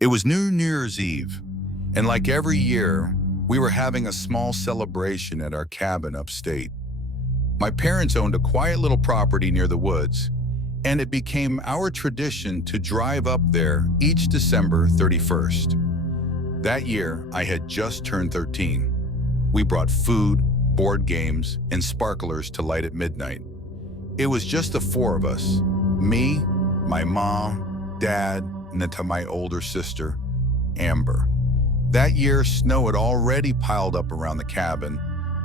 It was New Year's Eve, and like every year, we were having a small celebration at our cabin upstate. My parents owned a quiet little property near the woods, and it became our tradition to drive up there each December 31st. That year, I had just turned 13. We brought food, board games, and sparklers to light at midnight. It was just the four of us, me, my mom, dad, and then to my older sister, Amber. That year, snow had already piled up around the cabin,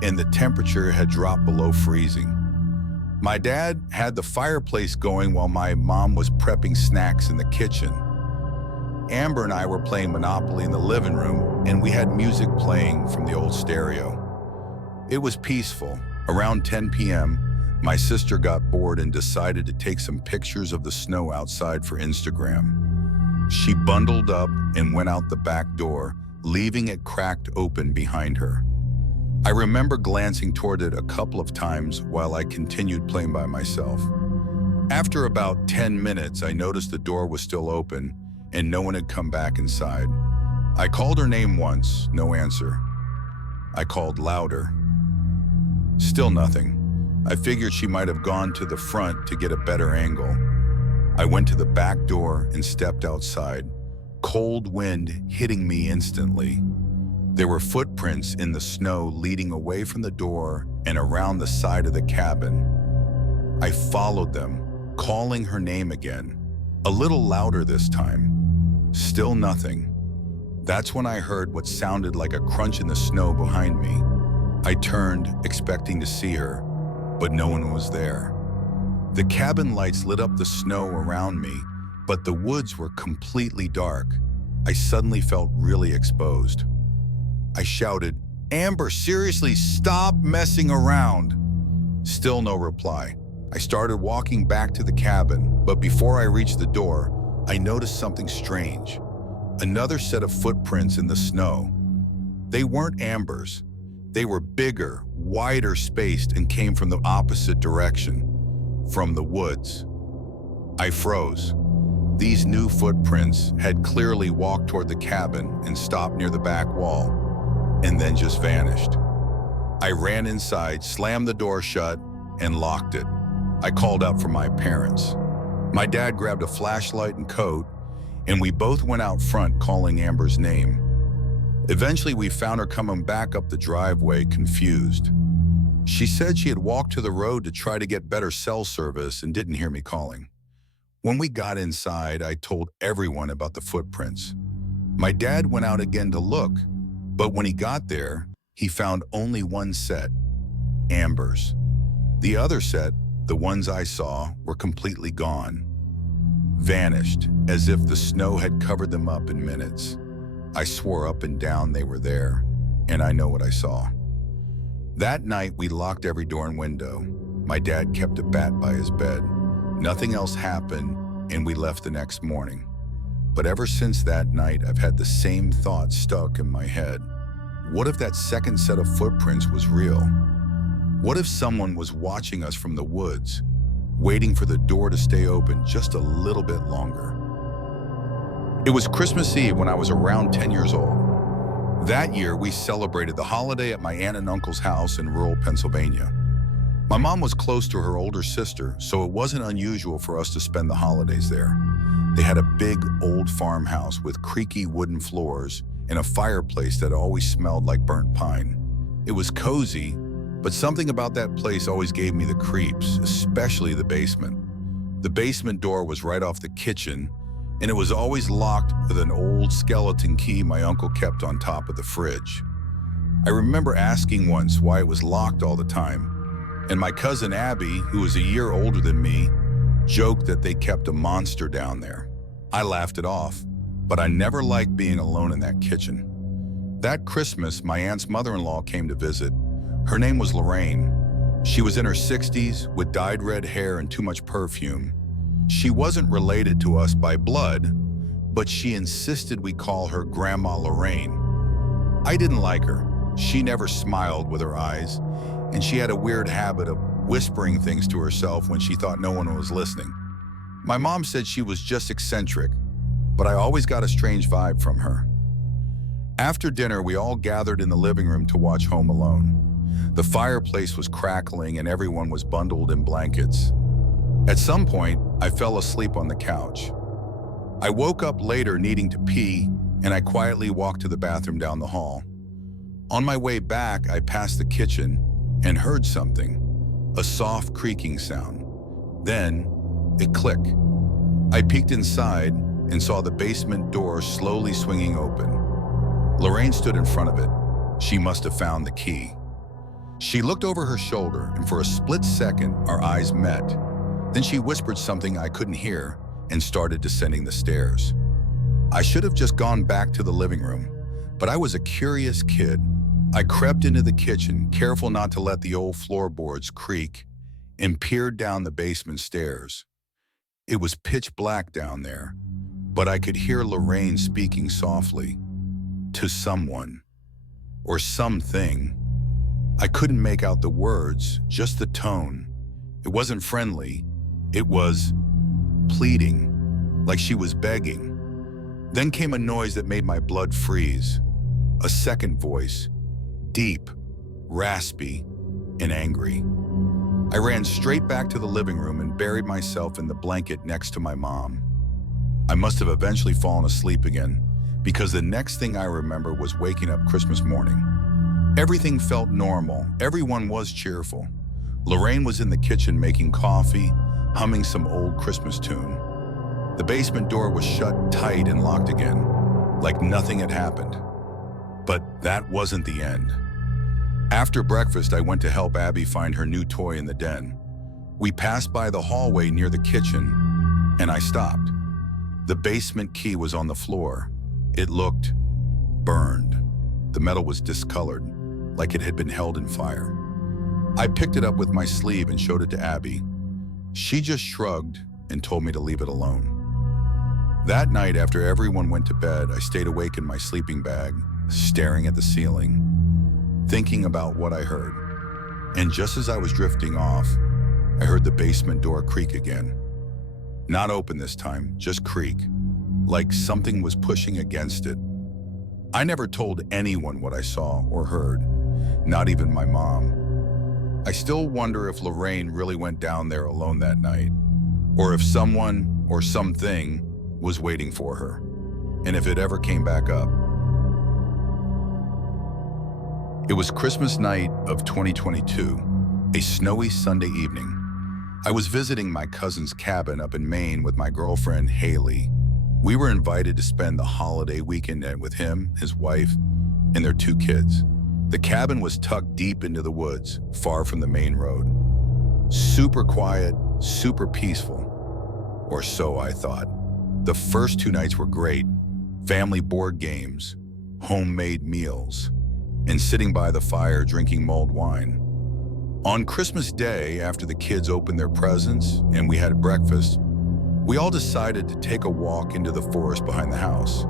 and the temperature had dropped below freezing. My dad had the fireplace going while my mom was prepping snacks in the kitchen. Amber and I were playing Monopoly in the living room, and we had music playing from the old stereo. It was peaceful. Around 10 p.m., my sister got bored and decided to take some pictures of the snow outside for Instagram. She bundled up and went out the back door, leaving it cracked open behind her. I remember glancing toward it a couple of times while I continued playing by myself. After about 10 minutes, I noticed the door was still open and no one had come back inside. I called her name once, no answer. I called louder. Still nothing. I figured she might have gone to the front to get a better angle. I went to the back door and stepped outside, cold wind hitting me instantly. There were footprints in the snow leading away from the door and around the side of the cabin. I followed them, calling her name again, a little louder this time. Still nothing. That's when I heard what sounded like a crunch in the snow behind me. I turned, expecting to see her, but no one was there. The cabin lights lit up the snow around me, but the woods were completely dark. I suddenly felt really exposed. I shouted, "Amber, seriously, stop messing around." Still no reply. I started walking back to the cabin, but before I reached the door, I noticed something strange. Another set of footprints in the snow. They weren't Amber's. They were bigger, wider spaced, and came from the opposite direction, from the woods. I froze. These new footprints had clearly walked toward the cabin and stopped near the back wall, and then just vanished. I ran inside, slammed the door shut, and locked it. I called out for my parents. My dad grabbed a flashlight and coat, and we both went out front calling Amber's name. Eventually, we found her coming back up the driveway, confused. She said she had walked to the road to try to get better cell service and didn't hear me calling. When we got inside, I told everyone about the footprints. My dad went out again to look, but when he got there, he found only one set, Amber's. The other set, the ones I saw, were completely gone. Vanished, as if the snow had covered them up in minutes. I swore up and down they were there, and I know what I saw. That night, we locked every door and window. My dad kept a bat by his bed. Nothing else happened, and we left the next morning. But ever since that night, I've had the same thought stuck in my head. What if that second set of footprints was real? What if someone was watching us from the woods, waiting for the door to stay open just a little bit longer? It was Christmas Eve when I was around 10 years old. That year, we celebrated the holiday at my aunt and uncle's house in rural Pennsylvania. My mom was close to her older sister, so it wasn't unusual for us to spend the holidays there. They had a big old farmhouse with creaky wooden floors and a fireplace that always smelled like burnt pine. It was cozy, but something about that place always gave me the creeps, especially the basement. The basement door was right off the kitchen, and it was always locked with an old skeleton key my uncle kept on top of the fridge. I remember asking once why it was locked all the time, and my cousin Abby, who was a year older than me, joked that they kept a monster down there. I laughed it off, but I never liked being alone in that kitchen. That Christmas, my aunt's mother-in-law came to visit. Her name was Lorraine. She was in her 60s with dyed red hair and too much perfume. She wasn't related to us by blood, but she insisted we call her Grandma Lorraine. I didn't like her. She never smiled with her eyes, and she had a weird habit of whispering things to herself when she thought no one was listening. My mom said she was just eccentric, but I always got a strange vibe from her. After dinner, we all gathered in the living room to watch Home Alone. The fireplace was crackling and everyone was bundled in blankets. At some point, I fell asleep on the couch. I woke up later needing to pee, and I quietly walked to the bathroom down the hall. On my way back, I passed the kitchen and heard something, a soft creaking sound. Then, it clicked. I peeked inside and saw the basement door slowly swinging open. Lorraine stood in front of it. She must have found the key. She looked over her shoulder, and for a split second, our eyes met. Then she whispered something I couldn't hear and started descending the stairs. I should have just gone back to the living room, but I was a curious kid. I crept into the kitchen, careful not to let the old floorboards creak, and peered down the basement stairs. It was pitch black down there, but I could hear Lorraine speaking softly to someone or something. I couldn't make out the words, just the tone. It wasn't friendly. It was pleading, like she was begging. Then came a noise that made my blood freeze. A second voice, deep, raspy, and angry. I ran straight back to the living room and buried myself in the blanket next to my mom. I must have eventually fallen asleep again, because the next thing I remember was waking up Christmas morning. Everything felt normal. Everyone was cheerful. Lorraine was in the kitchen making coffee, humming some old Christmas tune. The basement door was shut tight and locked again, like nothing had happened. But that wasn't the end. After breakfast, I went to help Abby find her new toy in the den. We passed by the hallway near the kitchen, and I stopped. The basement key was on the floor. It looked burned. The metal was discolored, like it had been held in fire. I picked it up with my sleeve and showed it to Abby. She just shrugged and told me to leave it alone. That night, after everyone went to bed, I stayed awake in my sleeping bag, staring at the ceiling, thinking about what I heard. And just as I was drifting off, I heard the basement door creak again. Not open this time, just creak, like something was pushing against it. I never told anyone what I saw or heard, not even my mom. I still wonder if Lorraine really went down there alone that night, or if someone or something was waiting for her, and if it ever came back up. It was Christmas night of 2022, a snowy Sunday evening. I was visiting my cousin's cabin up in Maine with my girlfriend, Haley. We were invited to spend the holiday weekend with him, his wife, and their 2 kids. The cabin was tucked deep into the woods, far from the main road. Super quiet, super peaceful, or so I thought. The first 2 nights were great. Family board games, homemade meals, and sitting by the fire drinking mulled wine. On Christmas Day, after the kids opened their presents and we had breakfast, we all decided to take a walk into the forest behind the house.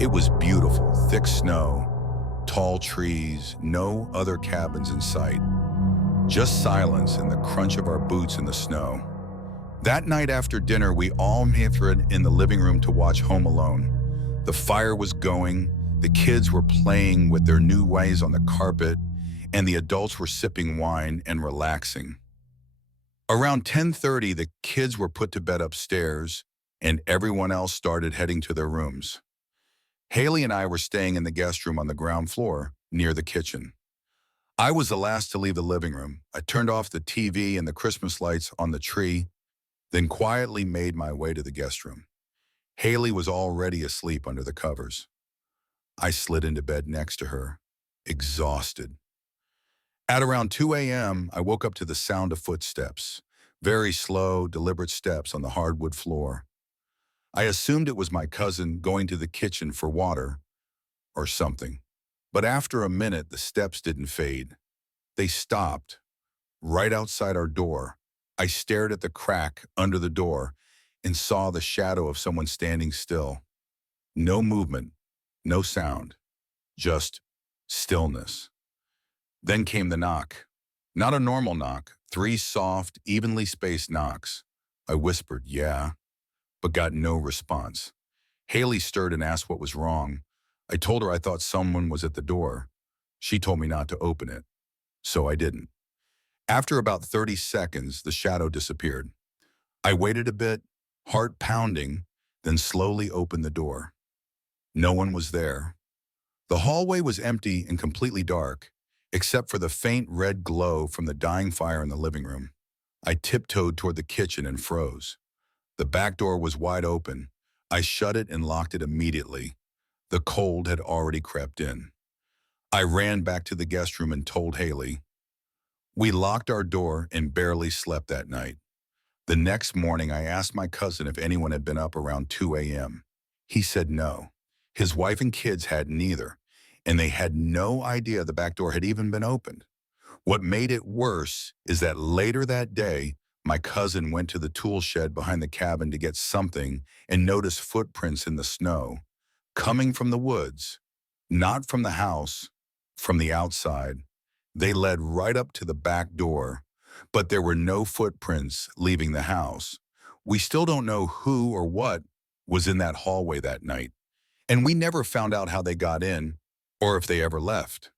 It was beautiful, thick snow, tall trees, no other cabins in sight. Just silence and the crunch of our boots in the snow. That night after dinner, we all gathered in the living room to watch Home Alone. The fire was going, the kids were playing with their new ways on the carpet, and the adults were sipping wine and relaxing. Around 10:30, the kids were put to bed upstairs, and everyone else started heading to their rooms. Haley and I were staying in the guest room on the ground floor, near the kitchen. I was the last to leave the living room. I turned off the TV and the Christmas lights on the tree, then quietly made my way to the guest room. Haley was already asleep under the covers. I slid into bed next to her, exhausted. At around 2 a.m., I woke up to the sound of footsteps, very slow, deliberate steps on the hardwood floor. I assumed it was my cousin going to the kitchen for water or something. But after a minute, the steps didn't fade. They stopped right outside our door. I stared at the crack under the door and saw the shadow of someone standing still. No movement, no sound, just stillness. Then came the knock. Not a normal knock, 3 soft, evenly spaced knocks. I whispered, "Yeah," but got no response. Haley stirred and asked what was wrong. I told her I thought someone was at the door. She told me not to open it, so I didn't. After about 30 seconds, the shadow disappeared. I waited a bit, heart pounding, then slowly opened the door. No one was there. The hallway was empty and completely dark, except for the faint red glow from the dying fire in the living room. I tiptoed toward the kitchen and froze. The back door was wide open. I shut it and locked it immediately. The cold had already crept in. I ran back to the guest room and told Haley. We locked our door and barely slept that night. The next morning, I asked my cousin if anyone had been up around 2 a.m. He said no. His wife and kids hadn't either, and they had no idea the back door had even been opened. What made it worse is that later that day, my cousin went to the tool shed behind the cabin to get something and noticed footprints in the snow, coming from the woods, not from the house, from the outside. They led right up to the back door, but there were no footprints leaving the house. We still don't know who or what was in that hallway that night, and we never found out how they got in or if they ever left.